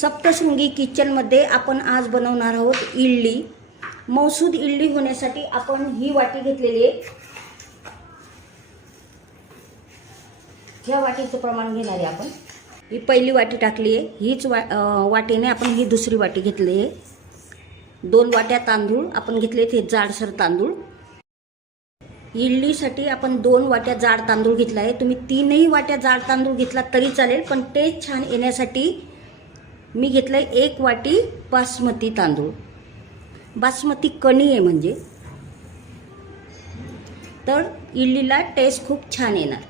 सप्तशृंगी किचनमध्ये आपण आज बनवणार आहोत इडली. मौसूद इडली होण्यासाठी आपण ही वाटी घेतलेली आहे. ह्या वाटीचं प्रमाण घेणार आहे आपण. ही पहिली वाटी टाकली आहे. हीच वा वाटीने आपण ही दुसरी वाटी घेतली आहे. दोन वाट्या तांदूळ आपण घेतले ते जाडसर तांदूळ. इडलीसाठी आपण दोन वाट्या जाड तांदूळ घेतला आहे. तुम्ही तीनही वाट्या जाड तांदूळ घेतला तरी चालेल पण टेस्ट छान येण्यासाठी मी घेतलं आहे एक वाटी बासमती तांदूळ. बासमती कणी आहे म्हणजे. तर इडलीला टेस्ट खूप छान येणार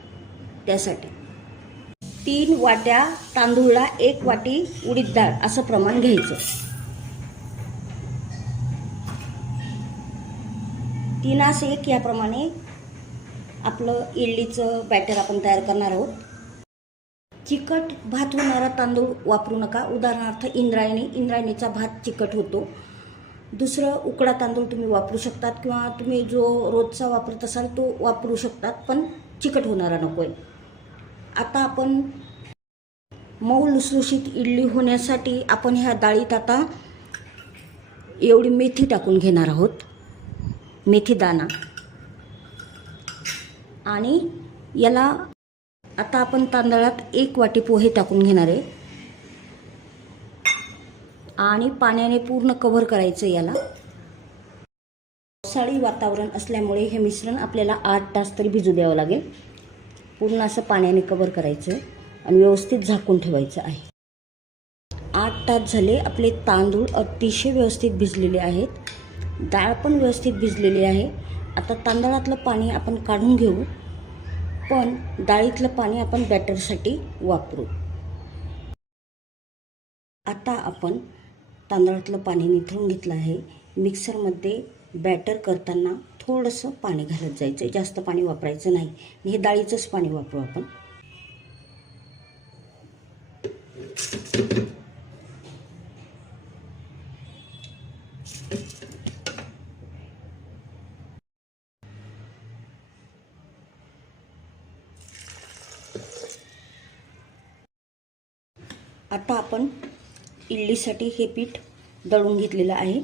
त्यासाठी. तीन वाट्या तांदूळला एक वाटी उडीद डाळ असं प्रमाण घ्यायचं. तीनास एक याप्रमाणे आपलं इडलीचं बॅटर आपण तयार करणार आहोत. चिकट भात होणारा तांदूळ वापरू नका. उदाहरणार्थ इंद्रायणी. इंद्रायणीचा भात चिकट होतो. दुसरं उकडा तांदूळ तुम्ही वापरू शकतात किंवा तुम्ही जो रोजचा वापरत असाल तो वापरू शकतात पण चिकट होणारा नको आहे आता आपण मऊ लुसलुशीत इडली होण्यासाठी आपण ह्या डाळीत आता एवढी मेथी टाकून घेणार आहोत. मेथी दाणा आणि याला आता आपण तांदळात एक वाटी पोहे टाकून घेणार आहे. आणि पाण्याने पूर्ण कव्हर करायचं याला. पावसाळी वातावरण असल्यामुळे हे मिश्रण आपल्याला आठ तास तरी भिजू द्यावं लागेल. पूर्ण असं पाण्याने कव्हर करायचं आणि व्यवस्थित झाकून ठेवायचं आहे. आठ तास झाले आपले तांदूळ अतिशय व्यवस्थित भिजलेले आहेत. डाळ पण व्यवस्थित भिजलेली आहे. आता तांदळातलं पाणी आपण काढून घेऊ. पण डाळीतलं पाणी आपण बॅटरसाठी वापरू. आता आपण तांदळातलं पाणी निथळून घेतलं आहे. मिक्सरमध्ये बॅटर करताना थोडंसं पाणी घालत जायचं जास्त पाणी वापरायचं नाही. हे डाळीचंच पाणी वापरू आपण. आता आपण इडलीसाठी हे पीठ दळून घेतलेलं आहे.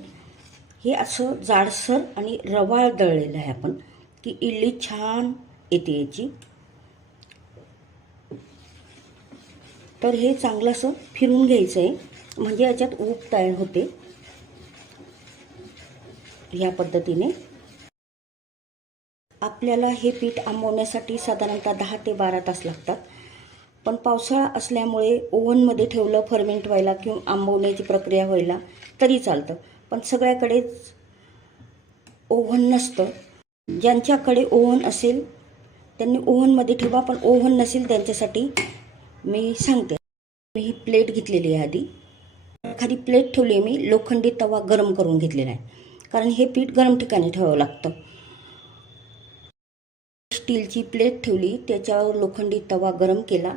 हे असं जाडसर आणि रवाळ दळलेलं आहे आपण की इडली छान येते याची. तर हे चांगलं असं फिरून घ्यायचं आहे म्हणजे याच्यात ऊप तयार होते. ह्या पद्धतीने. आपल्याला हे पीठ आंबवण्यासाठी साधारणतः दहा ते बारा तास लागतात. पण पावसाळा असल्यामुळे ओव्हनमध्ये ठेवलं फर्मेंट व्हायला किंवा आंबवण्याची प्रक्रिया व्हायला तरी चालतं. पण सगळ्याकडेच ओव्हन नसतं. ज्यांच्याकडे ओव्हन असेल त्यांनी ओव्हनमध्ये ठेवा पण ओव्हन नसेल त्यांच्यासाठी मी सांगते. मी ही प्लेट घेतलेली आहे आधी. एखादी प्लेट ठेवली आहे मी लोखंडी तवा गरम करून घेतलेला आहे. कारण हे पीठ गरम ठिकाणी ठेवावं लागतं. स्टीलची प्लेट ठेवली त्याच्यावर लोखंडी तवा गरम केला.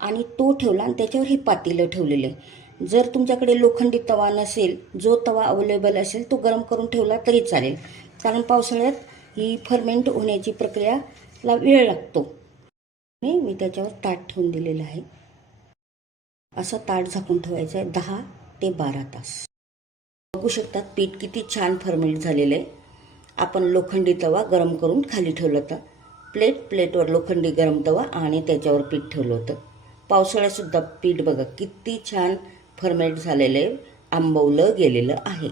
आणि तो ठेवला आणि त्याच्यावर हे पातेलं ठेवलेलं आहे. जर तुमच्याकडे लोखंडी तवा नसेल जो तवा अवेलेबल असेल तो गरम करून ठेवला तरी चालेल. कारण पावसाळ्यात ही फर्मेंट होण्याची प्रक्रियाला वेळ लागतो. आणि मी त्याच्यावर ताट ठेवून दिलेलं आहे. असं ताट झाकून ठेवायचं आहे दहा ते बारा तास. बघू शकतात पीठ किती छान फर्मेंट झालेलं आहे. आपण लोखंडी तवा गरम करून खाली ठेवलं होतं. प्लेट प्लेटवर लोखंडी गरम तवा आणि त्याच्यावर पीठ ठेवलं होतं. पावसाळ्यातसुद्धा पीठ बघा किती छान फर्मेट झालेलं आहे आंबवलं गेलेलं आहे.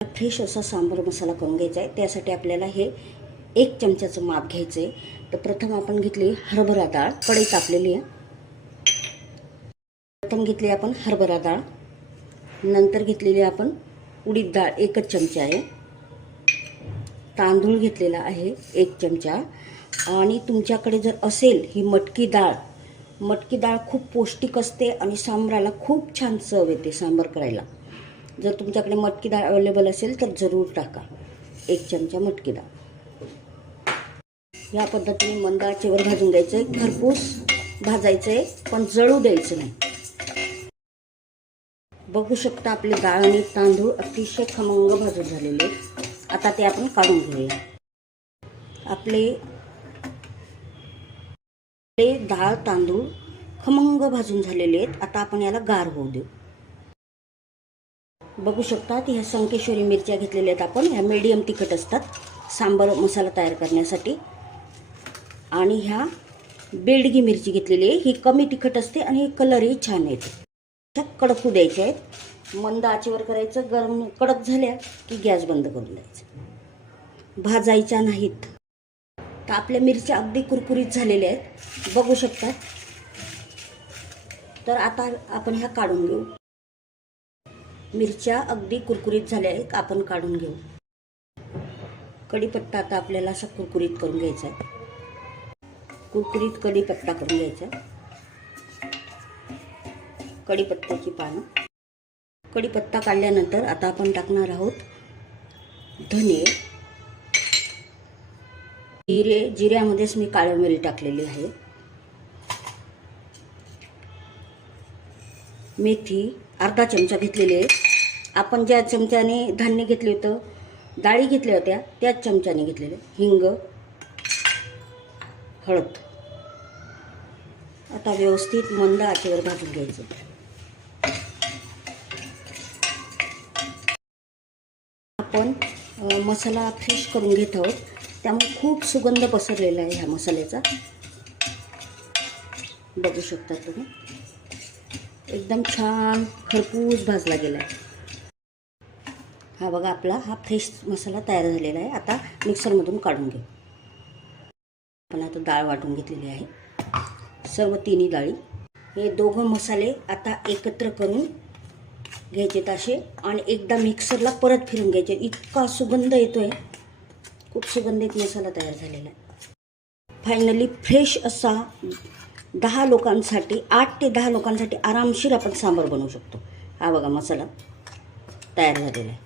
फ्रेश असा सांबार मसाला करून घ्यायचा आहे त्यासाठी आपल्याला हे एक चमच्याचं माप घ्यायचं आहे तर प्रथम आपण घेतली हरभरा डाळ कढई तापलेली आहे. प्रथम घेतली आपण हरभरा डाळ नंतर घेतलेली आपण उडीद डाळ एकच चमचा आहे. तांदूळ घेतलेला आहे एक चमचा. आणि तुमच्याकडे जर असेल ही मटकी डाळ मटकी डाळ खूप पौष्टिक असते आणि सांबराला खूप छान चव येते सांबार करायला. जर तुमच्याकडे मटकी डाळ अवेलेबल असेल तर जरूर टाका. एक चमचा मटकी डाळ. या पद्धतीने मंद आचेवर भाजून घ्यायचं आहे खरपूस भाजायचं आहे पण जळू द्यायचं नाही. बघू शकता आपले डाळ आणि तांदूळ अतिशय खमंग भाजून झालेले आता ते आपण काढून घेऊया. आपले आपले डाळ तांदूळ खमंग भाजून झालेले आहेत. आता आपण याला गार होऊ देऊ. बघू शकतात ह्या संकेश्वरी मिरच्या घेतलेल्या आहेत आपण. ह्या मीडियम तिखट असतात सांबर मसाला तयार करण्यासाठी. आणि ह्या बेडगी मिरची घेतलेली आहे. ही कमी तिखट असते आणि कलरही छान येते. ह्या कडकू द्यायचे आहेत. मंद आचेवर करायचं गरम कडक झाल्या की गॅस बंद करून द्यायचं. भाजायच्या नाहीत. तर आपल्या मिरच्या अगदी कुरकुरीत झालेल्या आहेत. बघू शकतात तर आता आपण ह्या काढून घेऊ. मिरच्या अगदी कुरकुरीत झाल्या आहेत. आपण काढून घेऊ. कढीपत्ता आता आपल्याला असा कुरकुरीत करून घ्यायचा आहे. कुरकुरीत कढीपत्ता करून घ्यायचा कढीपत्त्याची पानं. कढीपत्ता काढल्यानंतर आता आपण टाकणार आहोत धने. जिरे जिऱ्यामध्येच मी काळं मिरी टाकलेली आहे. मेथी अर्धा चमचा घेतलेली आहे. आपण ज्या चमच्याने धान्य घेतले होतं डाळी घेतल्या होत्या त्याच चमच्याने घेतलेले हिंग हळद. आता व्यवस्थित मंद आचेवर भाजून घ्यायचं. आपण मसाला फ्रेश करून घेत आहोत. त्यामुळे खूप सुगंध पसरलेला आहे ह्या मसाल्याचा. बघू शकता तुम्ही. एकदम छान खरपूस भाजला गेला आहे. हा बघा आपला हा फ्रेश मसाला तयार झालेला आहे. आता मिक्सरमधून काढून घेऊ. आपण आता डाळ वाटून घेतलेली आहे. सर्व तिन्ही डाळी. हे दोघं मसाले आता एकत्र करून घ्यायचे असे आणि एकदा मिक्सरला परत फिरून घ्यायचे. इतका सुगंध येतो आहे खूप सुगंधित मसाला तयार झालेला आहे. फायनली फ्रेश असा दहा लोकांसाठी आठ ते दहा लोकांसाठी आरामशीर आपण सांबार बनवू शकतो. हा बघा मसाला तयार झालेला आहे.